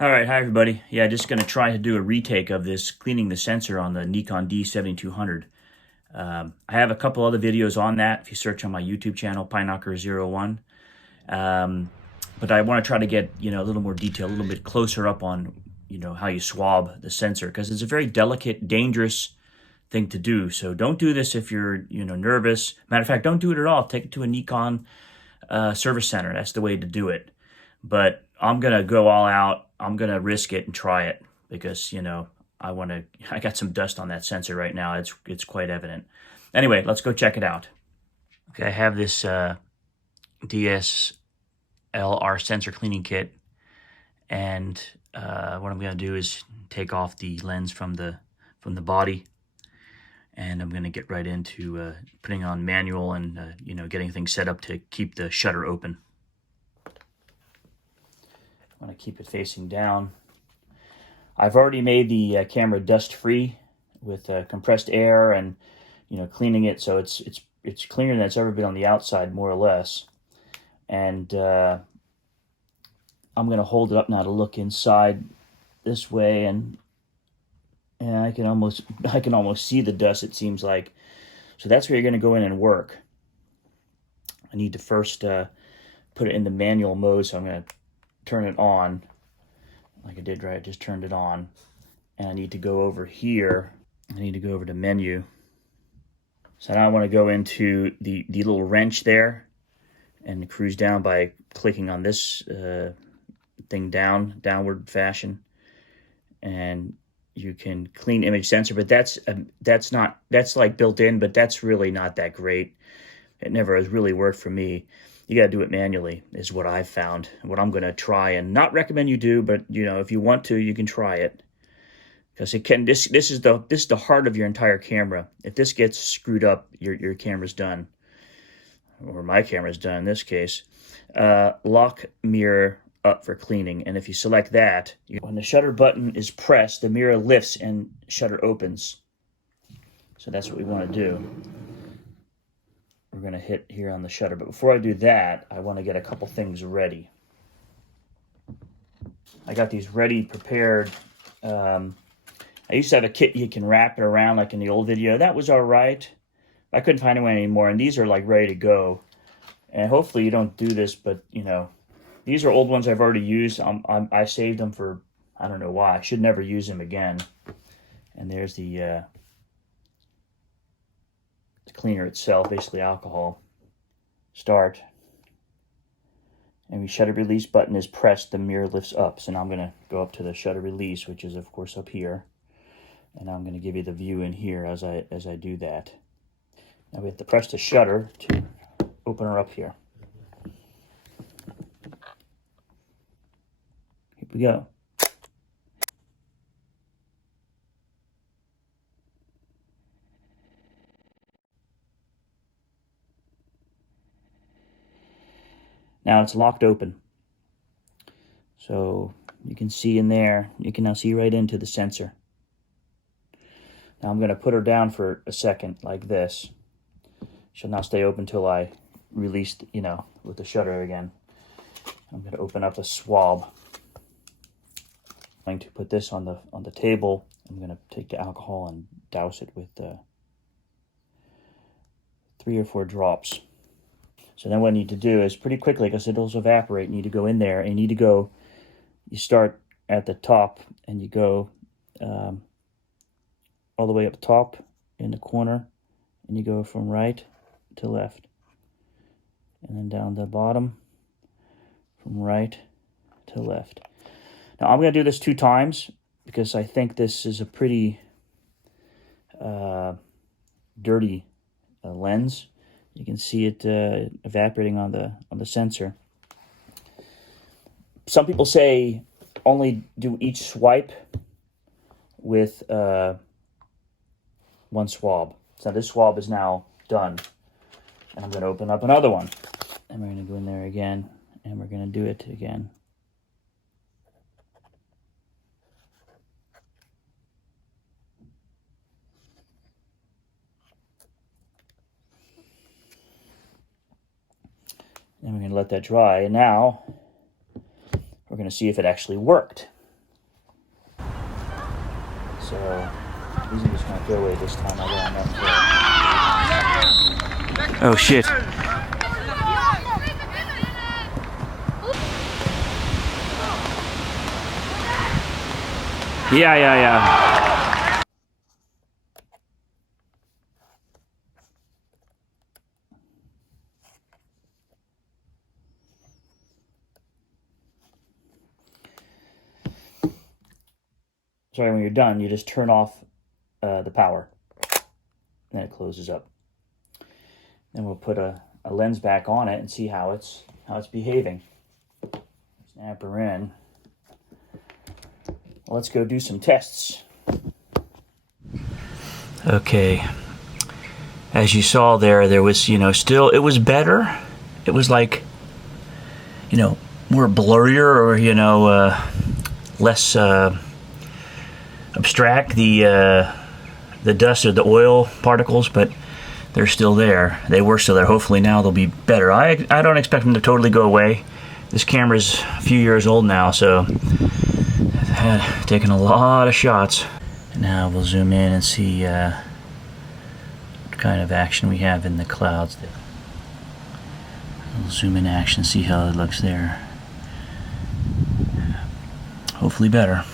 All right, hi everybody. Yeah, just going to try to do a retake of this cleaning the sensor on the Nikon D7200. I have a couple other videos on that if you search on my YouTube channel, Pineknocker01. But I want to try to get, a little more detail, a little bit closer up on, how you swab the sensor, because it's a very delicate, dangerous thing to do. So don't do this if you're, nervous. Matter of fact, don't do it at all. Take it to a Nikon service center. That's the way to do it. But I'm going to go all out. I'm going to risk it and try it because, I got some dust on that sensor right now. It's quite evident. Anyway, let's go check it out. Okay, I have this DSLR sensor cleaning kit. And what I'm going to do is take off the lens from the body. And I'm going to get right into putting on manual and, getting things set up to keep the shutter open. I want to keep it facing down. I've already made the camera dust-free with compressed air and, cleaning it, so it's cleaner than it's ever been on the outside, more or less. And I'm going to hold it up now to look inside this way, and I can almost see the dust, it seems like. So that's where you're going to go in and work. I need to first put it in the manual mode, so I'm going to turn it on like I did, right? Just turned it on. And I need to go over here. I need to go over to menu. So now I want to go into the little wrench there and cruise down by clicking on this thing downward fashion. And you can clean image sensor, but that's like built in, but that's really not that great. It never has really worked for me. You got to do it manually is what I've found, what I'm going to try, and not recommend you do, but if you want to, you can try it, because it can. This is the heart of your entire camera. If this gets screwed up, your camera's done, or my camera's done in this case. Lock mirror up for cleaning, and if you select that, when the shutter button is pressed, the mirror lifts and shutter opens. So that's what we want to do. We're going to hit here on the shutter. But before I do that, I want to get a couple things ready. I got these ready, prepared. I used to have a kit you can wrap it around like in the old video. That was all right. I couldn't find one anymore, and these are like ready to go. And hopefully you don't do this, but these are old ones I've already used. I saved them for, I don't know why. I should never use them again. And there's the cleaner itself, basically alcohol. Start. And the shutter release button is pressed, the mirror lifts up. So now I'm going to go up to the shutter release, which is of course up here. And I'm going to give you the view in here as I do that. Now we have to press the shutter to open her up here. Here we go. Now it's locked open. So you can see in there, you can now see right into the sensor. Now I'm going to put her down for a second like this. She'll now stay open till I release, with the shutter again. I'm going to open up a swab. I'm going to put this on the table. I'm going to take the alcohol and douse it with 3 or 4 drops. So then what I need to do is pretty quickly, because it'll evaporate, you need to go in there, and you start at the top, and you go all the way up top in the corner, and you go from right to left. And then down the bottom, from right to left. Now I'm going to do this 2 times, because I think this is a pretty dirty lens. You can see it evaporating on the sensor. Some people say only do each swipe with 1 swab. So this swab is now done. And I'm going to open up another one. And we're going to go in there again. And we're going to do it again. And we're going to let that dry. And now we're going to see if it actually worked. So these are just going to go away this time. I got enough. Oh shit. Yeah. Sorry, when you're done, you just turn off the power. Then it closes up. Then we'll put a lens back on it and see how it's behaving. Snap her in. Let's go do some tests. Okay. As you saw there was, still, it was better. It was like, more blurrier or, less abstract, the dust or the oil particles, but they're still there. They were still there. Hopefully now they'll be better. I don't expect them to totally go away. This camera's a few years old now, so I've had taken a lot of shots. And now we'll zoom in and see what kind of action we have in the clouds there. We'll zoom in action, see how it looks there. Hopefully better.